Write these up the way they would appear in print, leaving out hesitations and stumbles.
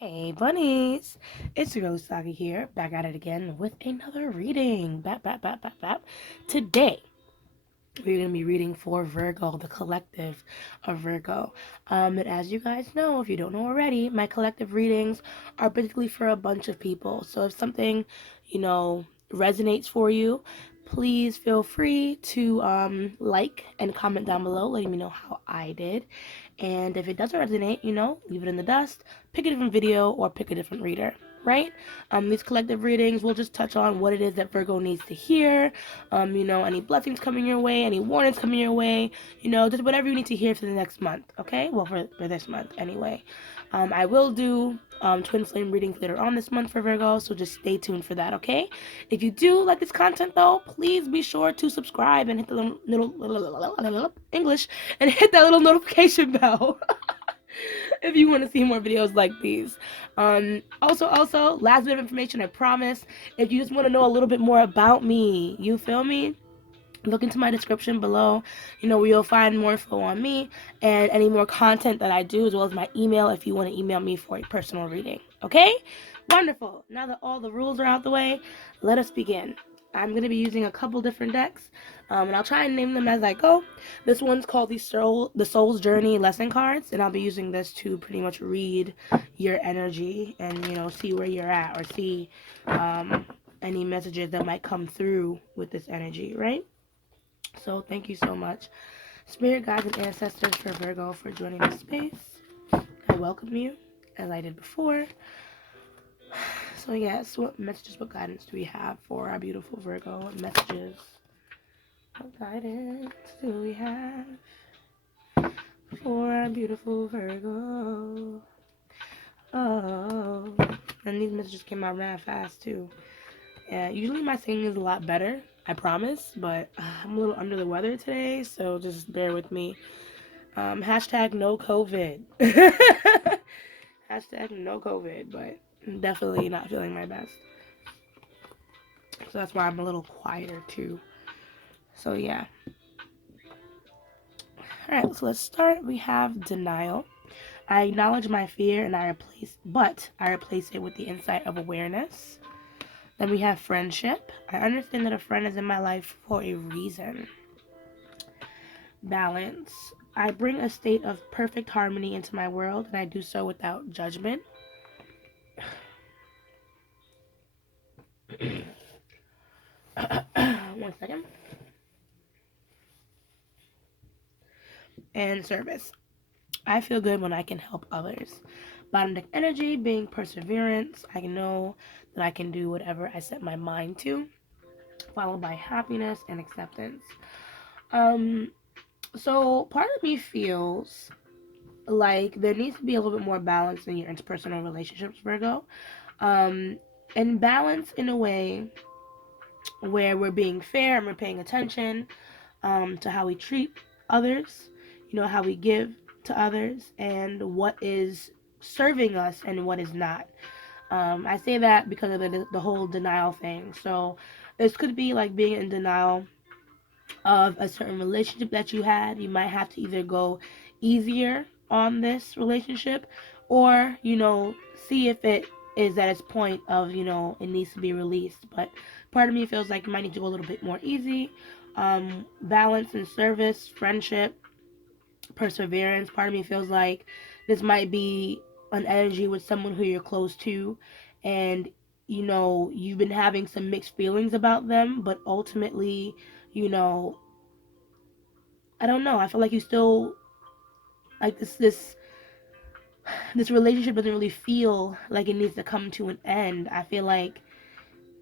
Hey bunnies, it's your girl Usagi here, back at it again with another reading. Bap. Today, we're going to be reading for Virgo, the collective of Virgo. And as you guys know, if you don't know already, my collective readings are basically for a bunch of people. So if something, resonates for you, please feel free to like and comment down below, letting me know how I did. And if it doesn't resonate, leave it in the dust, pick a different video, or pick a different reader, right? These collective readings will just touch on what it is that Virgo needs to hear, any blessings coming your way, any warnings coming your way, just whatever you need to hear for the next month, okay? Well, for this month, anyway. I will do twin flame readings later on this month for Virgo, so just stay tuned for that, okay? If you do like this content, though, please be sure to subscribe and hit the little English and hit that little notification bell. If you want to see more videos like these. Also, last bit of information, I promise. If you just want to know a little bit more about me, you feel me? Look into my description below, where you'll find more info on me and any more content that I do, as well as my email if you want to email me for a personal reading. Okay? Wonderful. Now that all the rules are out the way, let us begin. I'm going to be using a couple different decks, and I'll try and name them as I go. This one's called the Soul's Journey Lesson Cards, and I'll be using this to pretty much read your energy and, see where you're at, or see any messages that might come through with this energy, right? So thank you so much, Spirit Guides and Ancestors, for Virgo, for joining this space. I welcome you, as I did before. So yes, what messages, what guidance do we have for our beautiful Virgo? What messages, what guidance do we have for our beautiful Virgo? Oh, and these messages came out mad fast too. Yeah, usually my singing is a lot better, I promise, but I'm a little under the weather today, so just bear with me. Hashtag no COVID. Hashtag no COVID, but I'm definitely not feeling my best. So that's why I'm a little quieter too. So yeah. Alright, so let's start. We have denial. I acknowledge my fear and I replace it with the insight of awareness. Then we have friendship. I understand that a friend is in my life for a reason. Balance. I bring a state of perfect harmony into my world, and I do so without judgment. One second. And service. I feel good when I can help others. Bottom deck energy, being perseverance. I know that I can do whatever I set my mind to. Followed by happiness and acceptance. So part of me feels like there needs to be a little bit more balance in your interpersonal relationships, Virgo. And balance in a way where we're being fair and we're paying attention to how we treat others, how we give to others, and what is serving us and what is not. I say that because of the whole denial thing. So this could be like being in denial of a certain relationship that you had. You might have to either go easier on this relationship, or see if it is at its point of it needs to be released. But part of me feels like you might need to go a little bit more easy. Balance and service, friendship, perseverance. Part of me feels like this might be an energy with someone who you're close to, and you've been having some mixed feelings about them, but ultimately, I don't know, I feel like you still like this relationship doesn't really feel like it needs to come to an end. I feel like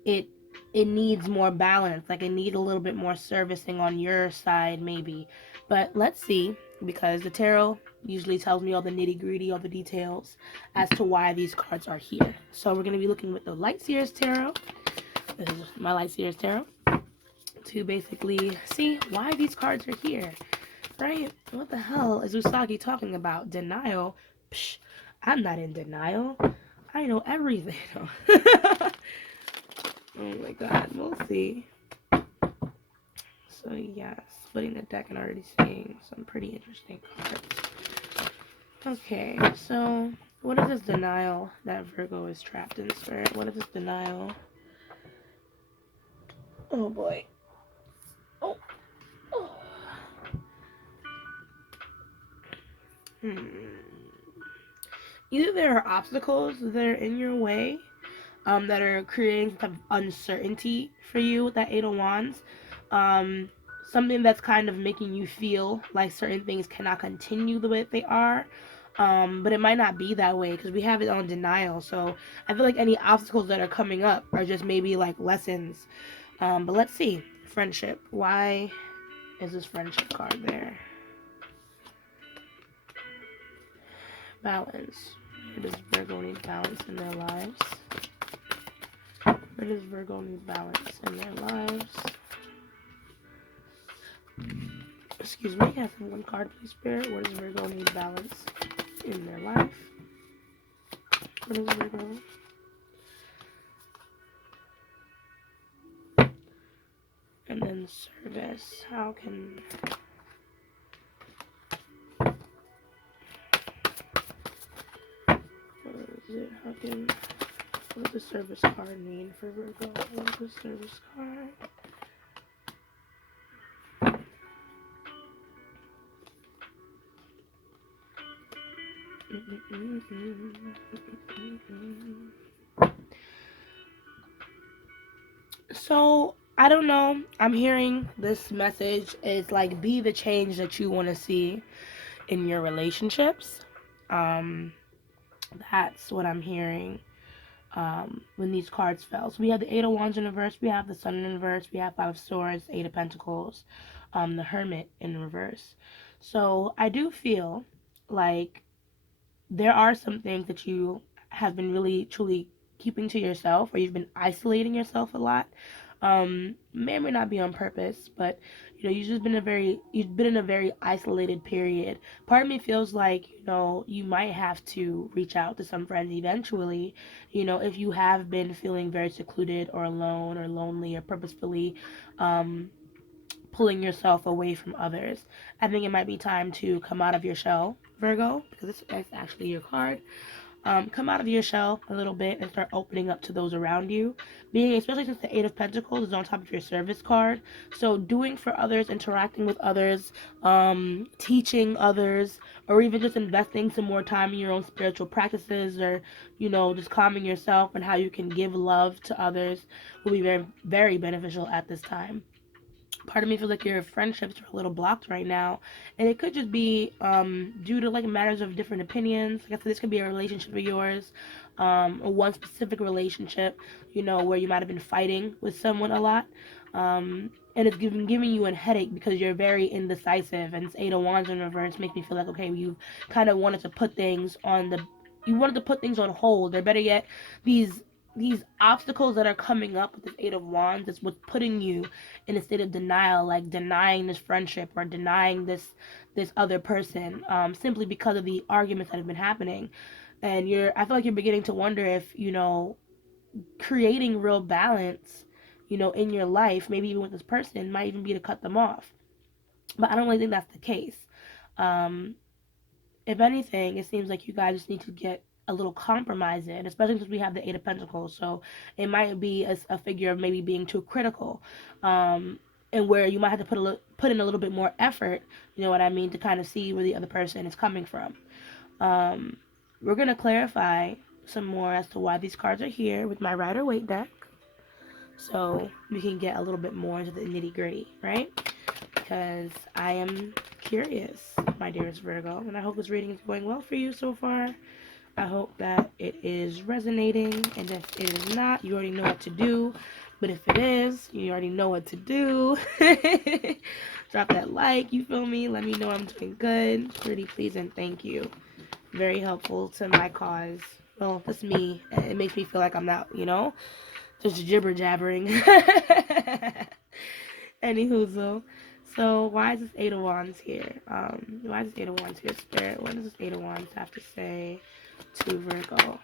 it it needs more balance, like it needs a little bit more servicing on your side maybe. But let's see, because the tarot usually tells me all the nitty-gritty, all the details as to why these cards are here. So we're going to be looking with the Light Seers Tarot. This is my Light Seers Tarot, to basically see why these cards are here. Right? What the hell is Usagi talking about? Denial? Psh, I'm not in denial. I know everything. Oh my god, we'll see. So yes, splitting the deck and already seeing some pretty interesting cards. Okay, so What is this denial that Virgo is trapped in, Spirit? What is this denial? Oh boy. Oh. Oh. Either there are obstacles that are in your way, that are creating some uncertainty for you with that Eight of Wands. Something that's kind of making you feel like certain things cannot continue the way that they are. But it might not be that way because we have it on denial. So I feel like any obstacles that are coming up are just maybe like lessons. But let's see. Friendship. Why is this friendship card there? Balance. Where does Virgo need balance in their lives? Where does Virgo need balance in their lives? Excuse me, have one card, please, Spirit. Where does Virgo need balance in their life? Where does Virgo? And then service. How can... What is it? How can... What does the service card mean for Virgo? What is the service card? So, I don't know. I'm hearing this message is like, be the change that you want to see in your relationships. That's what I'm hearing when these cards fell. So we have the Eight of Wands in reverse, we have the Sun in reverse, we have Five of Swords, Eight of Pentacles, the Hermit in reverse. So I do feel like there are some things that you have been really truly keeping to yourself, or you've been isolating yourself a lot. May or may not be on purpose, but you know, you've been in a very isolated period. Part of me feels like, you know, you might have to reach out to some friends eventually, you know, if you have been feeling very secluded or alone or lonely or purposefully pulling yourself away from others. I think it might be time to come out of your shell, Virgo, because it's actually your card. Come out of your shell a little bit and start opening up to those around you. Being, especially since the Eight of Pentacles is on top of your service card. So doing for others, interacting with others, teaching others, or even just investing some more time in your own spiritual practices, or, you know, just calming yourself and how you can give love to others will be very, very beneficial at this time. Part of me feels like your friendships are a little blocked right now, and it could just be due to like matters of different opinions. Like I said, this could be a relationship of yours, or one specific relationship, you know, where you might have been fighting with someone a lot, and it's giving you a headache because you're very indecisive. And this Eight of Wands in reverse makes me feel like, okay, you kind of wanted to put things on the, you wanted to put things on hold, or better yet, these these obstacles that are coming up with this Eight of Wands is what's putting you in a state of denial, like denying this friendship or denying this other person, simply because of the arguments that have been happening. And I feel like you're beginning to wonder if, you know, creating real balance, you know, in your life, maybe even with this person, might even be to cut them off. But I don't really think that's the case. Um, if anything, it seems like you guys just need to get a little compromise in, especially since we have the Eight of Pentacles. So it might be a figure of maybe being too critical, and where you might have to put in a little bit more effort. You know what I mean, to kind of see where the other person is coming from. We're gonna clarify some more as to why these cards are here with my Rider-Waite deck, so we can get a little bit more into the nitty gritty, right? Because I am curious, my dearest Virgo, and I hope this reading is going well for you so far. I hope that it is resonating, and if it is not, you already know what to do. But if it is, you already know what to do. Drop that like, you feel me? Let me know I'm doing good. Pretty please and thank you. Very helpful to my cause. Well, that's me. It makes me feel like I'm not, you know, just jibber jabbering. Anywho, so why is this Eight of Wands here? Why is this Eight of Wands here, Spirit? What does this Eight of Wands have to say to Virgo?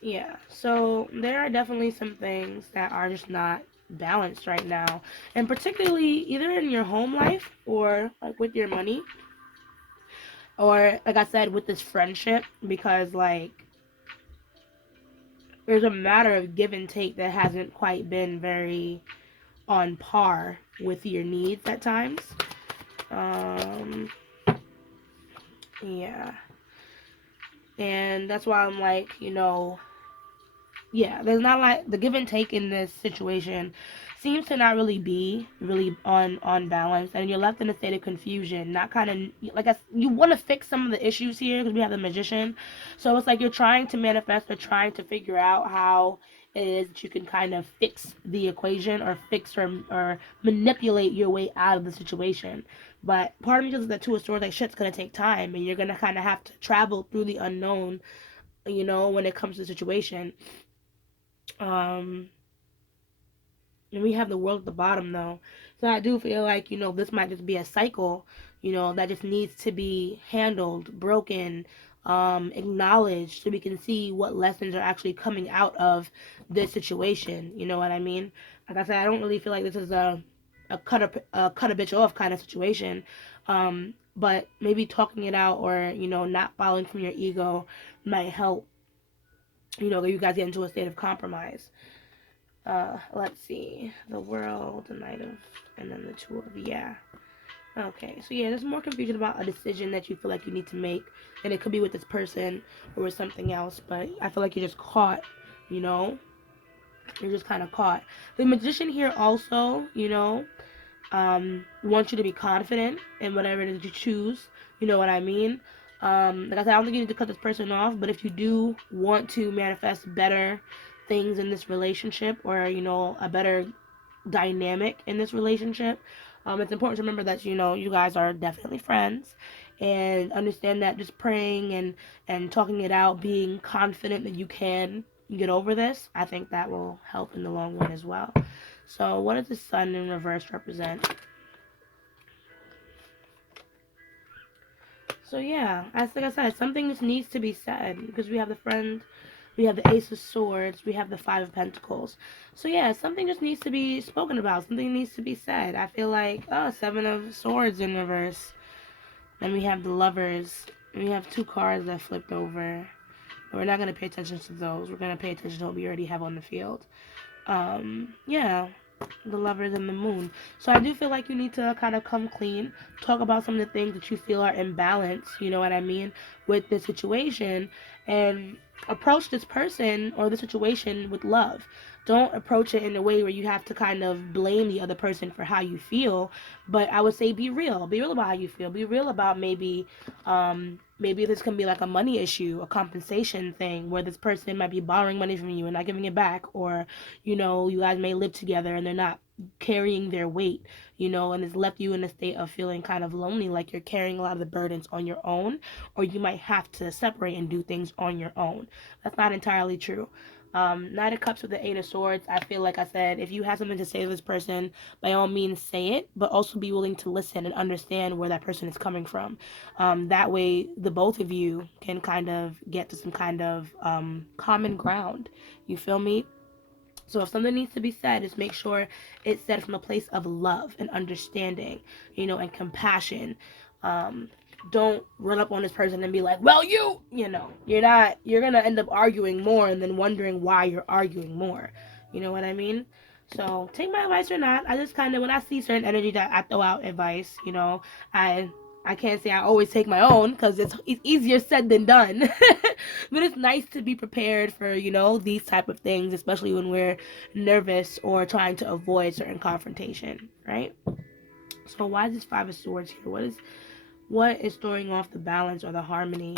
Yeah, so there are definitely some things that are just not balanced right now, and particularly either in your home life or like with your money. or like I said, with this friendship, because like there's a matter of give and take that hasn't quite been very on par with your needs at times. Um, yeah. And that's why I'm like, yeah, there's not like the give and take in this situation seems to not really be really on balance, and you're left in a state of confusion. Not kind of like you want to fix some of the issues here because we have the magician, so it's like you're trying to manifest or trying to figure out how it is that you can kind of fix the equation or fix or manipulate your way out of the situation. But part of me just that Two of Swords, like shit's gonna take time, and you're gonna kind of have to travel through the unknown, when it comes to the situation. Um, and we have the world at the bottom though. So I do feel like, this might just be a cycle, that just needs to be handled, broken, acknowledged so we can see what lessons are actually coming out of this situation. You know what I mean? Like I said, I don't really feel like this is a cut a bitch off kind of situation. But maybe talking it out or, not following from your ego might help, you guys get into a state of compromise. Let's see. The world, the knight of, and then the two of, yeah. Okay, so yeah, there's more confusion about a decision that you feel like you need to make, and it could be with this person or with something else, but I feel like you're just caught, you know? You're just kind of caught. The magician here also, wants you to be confident in whatever it is you choose. You know what I mean? Like I said, I don't think you need to cut this person off, but if you do want to manifest better things in this relationship or, a better dynamic in this relationship, it's important to remember that, you guys are definitely friends and understand that just praying and talking it out, being confident that you can get over this, I think that will help in the long run as well. So what does the sun in reverse represent? So yeah, as like I said, something just needs to be said because we have the friend, we have the ace of swords, we have the five of pentacles. So yeah, something just needs to be spoken about. Something needs to be said. I feel like seven of swords in reverse. Then we have the lovers. And we have two cards that flipped over. We're not gonna pay attention to those. We're gonna pay attention to what we already have on the field. Yeah, the lovers and the moon. So I do feel like you need to kind of come clean, talk about some of the things that you feel are imbalanced, you know what I mean, with the situation, and approach this person or the situation with love. Don't approach it in a way where you have to kind of blame the other person for how you feel, but I would say be real. Be real about how you feel. Be real about maybe this can be like a money issue, a compensation thing where this person might be borrowing money from you and not giving it back, or you guys may live together and they're not carrying their weight, and it's left you in a state of feeling kind of lonely, like you're carrying a lot of the burdens on your own, or you might have to separate and do things on your own. That's not entirely true. Knight of Cups with the Eight of Swords. I feel like I said, if you have something to say to this person, by all means say it, but also be willing to listen and understand where that person is coming from. That way, the both of you can kind of get to some kind of common ground. You feel me? So if something needs to be said, just make sure it's said from a place of love and understanding, and compassion. Um, don't run up on this person and be like, well, you're going to end up arguing more and then wondering why you're arguing more. You know what I mean? So take my advice or not. I just kind of, when I see certain energy that I throw out advice, I I can't say I always take my own because it's easier said than done. But it's nice to be prepared for, these type of things, especially when we're nervous or trying to avoid certain confrontation, right? So why is this Five of Swords here? What is throwing off the balance or the harmony?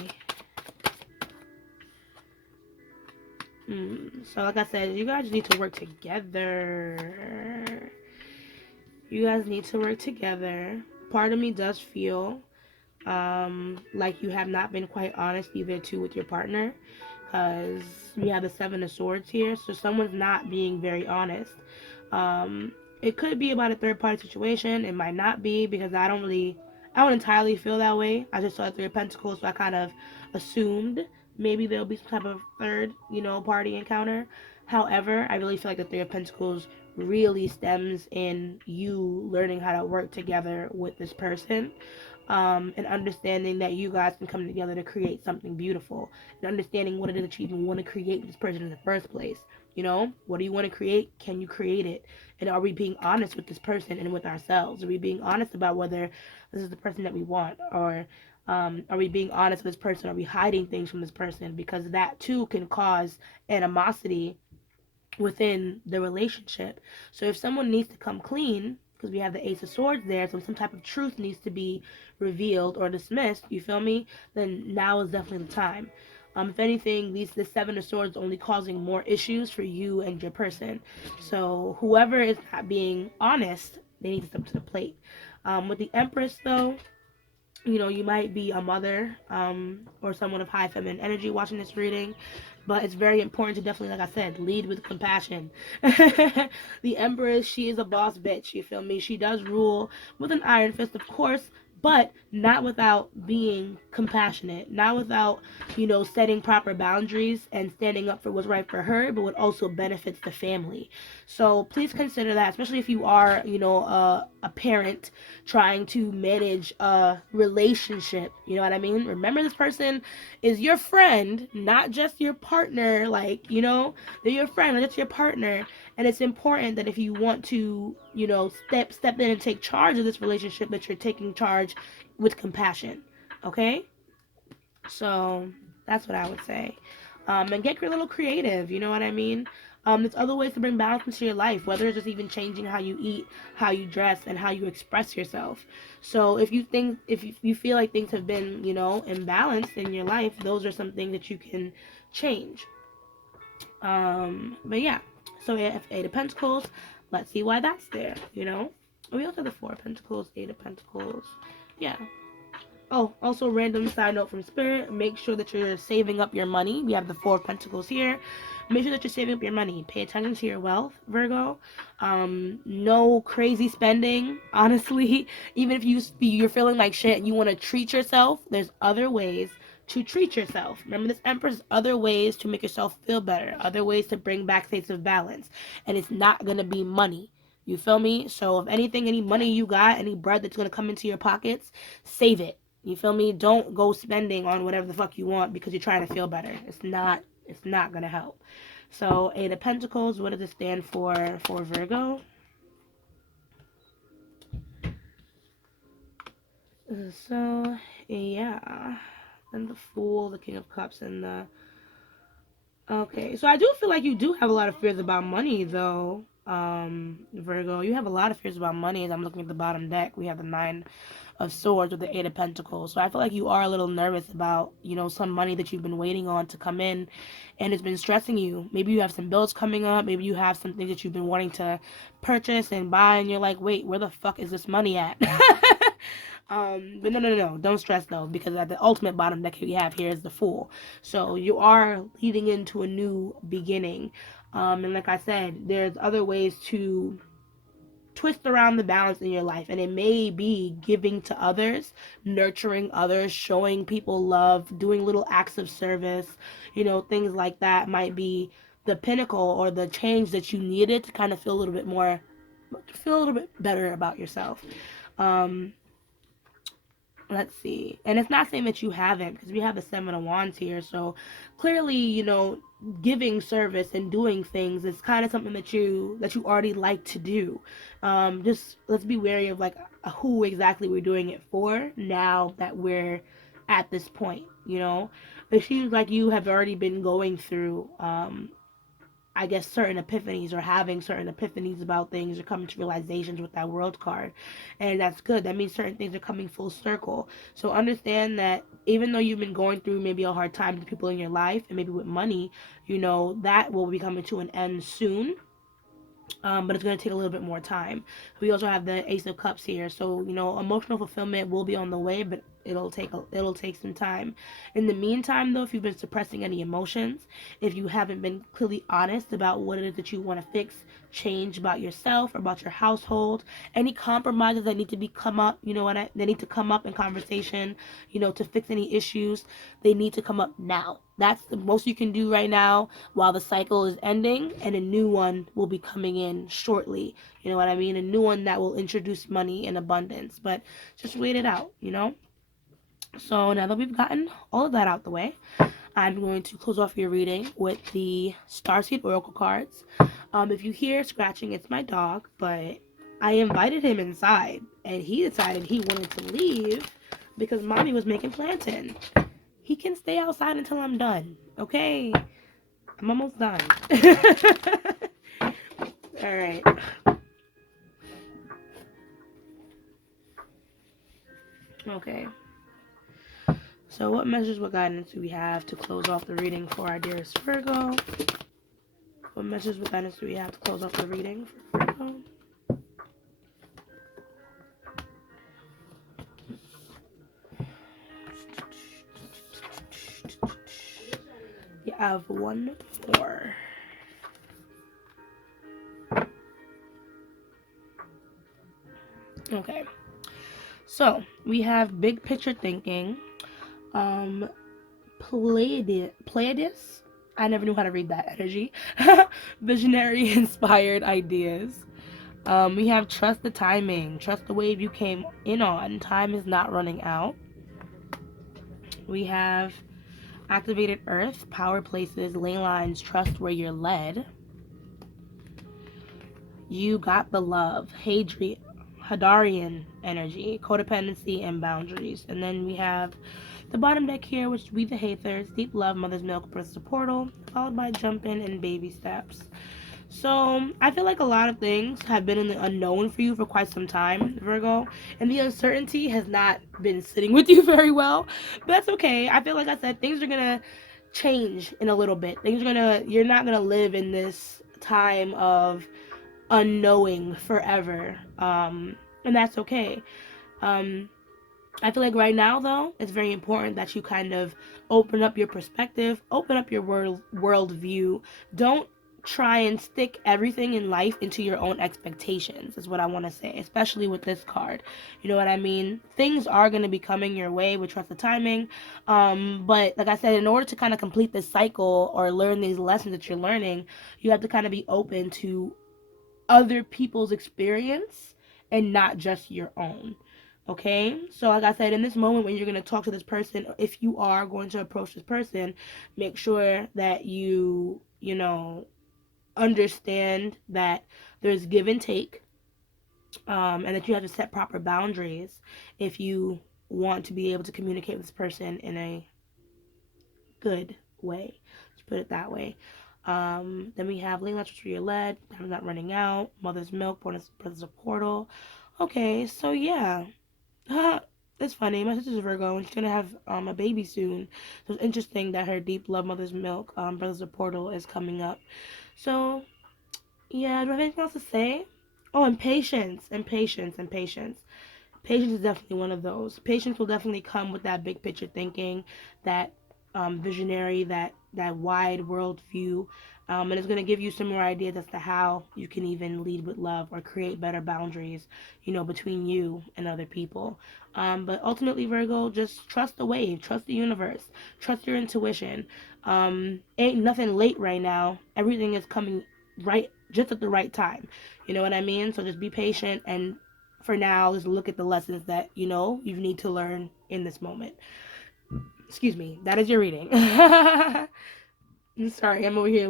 So like I said, you guys need to work together. You guys need to work together. Part of me does feel like you have not been quite honest either too with your partner, because we have the Seven of Swords here, so someone's not being very honest. It could be about a third party situation. It might not be, because I don't entirely feel that way. I just saw the Three of Pentacles, so I kind of assumed maybe there'll be some type of third, party encounter. However, I really feel like the Three of Pentacles really stems in you learning how to work together with this person. and understanding that you guys can come together to create something beautiful, and understanding what it is that you even want to create with this person in the first place. You know, what do you want to create? Can you create it? And are we being honest with this person and with ourselves? Are we being honest about whether this is the person that we want? Or are we being honest with this person? Are we hiding things from this person? Because that too can cause animosity within the relationship. So if someone needs to come clean, because we have the Ace of Swords there, so some type of truth needs to be revealed or dismissed, you feel me? Then now is definitely the time. If anything, the Seven of Swords only causing more issues for you and your person. So whoever is not being honest, they need to step to the plate. With the Empress, though, you know, you might be a mother, or someone of high feminine energy watching this reading, but it's very important to definitely, like I said, lead with compassion. The Empress, she is a boss bitch, you feel me? She does rule with an iron fist, of course, but not without being compassionate, not without, you know, setting proper boundaries and standing up for what's right for her, but what also benefits the family. So please consider that, especially if you are, you know, a parent trying to manage a relationship. You know what I mean? Remember, this person is your friend, not just your partner. Like, you know, they're your friend, not just your partner. And it's important that if you want to, you know, step in and take charge of this relationship, that you're taking charge with compassion. Okay? So that's what I would say. And get a little creative. You know what I mean? There's other ways to bring balance into your life, whether it's just even changing how you eat, how you dress, and how you express yourself. So if you feel like things have been, you know, imbalanced in your life, those are some things that you can change. But yeah, so we have Eight of Pentacles. Let's see why that's there. You know, we also have the Four of Pentacles, Eight of Pentacles. Yeah, oh, also random side note from Spirit. Make sure that you're saving up your money. We have the Four of Pentacles here. Make sure that you're saving up your money. Pay attention to your wealth, Virgo. No crazy spending. Honestly, even if you're feeling like shit and you want to treat yourself, there's other ways to treat yourself. Remember, this Empress, other ways to make yourself feel better, other ways to bring back states of balance, and it's not gonna be money. You feel me? So if anything, any money you got, any bread that's gonna come into your pockets, save it. You feel me? Don't go spending on whatever the fuck you want because you're trying to feel better. It's not gonna help. So Eight of Pentacles, what does it stand for Virgo? So yeah. And the Fool, the King of Cups, and the okay. So I do feel like you do have a lot of fears about money though. Virgo, you have a lot of fears about money. As I'm looking at the bottom deck, we have the Nine of Swords with the Eight of Pentacles. So I feel like you are a little nervous about, you know, some money that you've been waiting on to come in, and it's been stressing you. Maybe you have some bills coming up. Maybe you have some things that you've been wanting to purchase and buy, and you're like, wait, where the fuck is this money at? But no. Don't stress though, because at the ultimate bottom deck we have here is the Fool. So you are leading into a new beginning. And like I said, there's other ways to twist around the balance in your life, and it may be giving to others, nurturing others, showing people love, doing little acts of service, you know, things like that might be the pinnacle or the change that you needed to kind of feel a little bit better about yourself. um let's see, and it's not saying that you haven't, because we have the Seven of Wands here. So clearly, you know, giving service and doing things is kind of something that you already like to do. Just let's be wary of like who exactly we're doing it for now that we're at this point. You know, it seems like you have already been going through I guess certain epiphanies, or having certain epiphanies about things, or coming to realizations with that World card. And that's good. That means certain things are coming full circle. So understand that even though you've been going through maybe a hard time with people in your life, and maybe with money, you know, that will be coming to an end soon. But it's going to take a little bit more time. We also have the Ace of Cups here. So, you know, emotional fulfillment will be on the way, but it'll take some time. In the meantime, though, if you've been suppressing any emotions, if you haven't been clearly honest about what it is that you want to fix, change about yourself or about your household, any compromises that need to be come up, they need to come up in conversation, to fix any issues, they need to come up now. That's the most you can do right now while the cycle is ending, and a new one will be coming in shortly. You know what I mean? A new one that will introduce money in abundance. But just wait it out. So now that we've gotten all of that out the way, I'm going to close off your reading with the Starseed Oracle cards. If you hear scratching, it's my dog, but I invited him inside, and he decided he wanted to leave because mommy was making plantain. He can stay outside until I'm done, okay? I'm almost done. All right. Okay. So what messages, what guidance do we have to close off the reading for our dearest Virgo? What messages, what guidance do we have to close off the reading for Virgo? You have one more. Okay. So we have big picture thinking. Pleiades. I never knew how to read that energy. Visionary inspired ideas. We have trust the timing. Trust the wave you came in on. Time is not running out. We have activated earth, power places, ley lines, trust where you're led. You got the love. Hadarian energy, codependency, and boundaries. And then we have the bottom deck here, which we the Hathers, deep love, mother's milk, brings the portal, followed by jump in and baby steps. So I feel like a lot of things have been in the unknown for you for quite some time, Virgo, and the uncertainty has not been sitting with you very well. But that's okay. I feel like I said things are gonna change in a little bit. You're not gonna live in this time of unknowing forever, and that's okay. I feel like right now, though, it's very important that you kind of open up your perspective, open up your world view. Don't try and stick everything in life into your own expectations, is what I want to say, especially with this card. You know what I mean? Things are going to be coming your way with trust the timing. But like I said, in order to kind of complete this cycle or learn these lessons that you're learning, you have to kind of be open to other people's experience and not just your own. Okay, so like I said, in this moment when you're going to talk to this person, if you are going to approach this person, make sure that you understand that there's give and take, and that you have to set proper boundaries if you want to be able to communicate with this person in a good way. Let's put it that way. Then we have Layla, which you're led, time's not running out, mother's milk, bonus brother's a portal. Okay, so yeah. It's funny. My sister's a Virgo and she's gonna have a baby soon. So it's interesting that her deep love mother's milk, brother's a portal is coming up. So yeah, do I have anything else to say? Oh, and patience, and patience, and patience. Patience is definitely one of those. Patience will definitely come with that big picture thinking, that visionary, that wide world view, and it's going to give you some more ideas as to how you can even lead with love or create better boundaries, between you and other people. But ultimately, Virgo, just trust the wave, trust the universe, trust your intuition. Ain't nothing late right now. Everything is coming right, just at the right time. You know what I mean? So just be patient, and for now, just look at the lessons that you need to learn in this moment. Excuse me, that is your reading. I'm sorry, I'm over here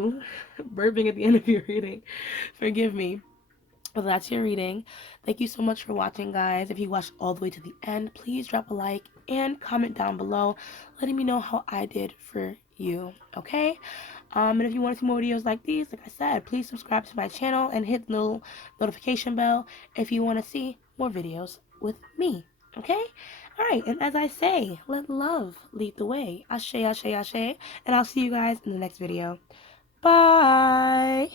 burping at the end of your reading. Forgive me. Well, that's your reading. Thank you so much for watching, guys. If you watched all the way to the end, please drop a like and comment down below, letting me know how I did for you, okay? And if you want to see more videos like these, like I said, please subscribe to my channel and hit the little notification bell if you want to see more videos with me, okay? All right, and as I say, let love lead the way. Ashe, ashe, ashe, and I'll see you guys in the next video. Bye!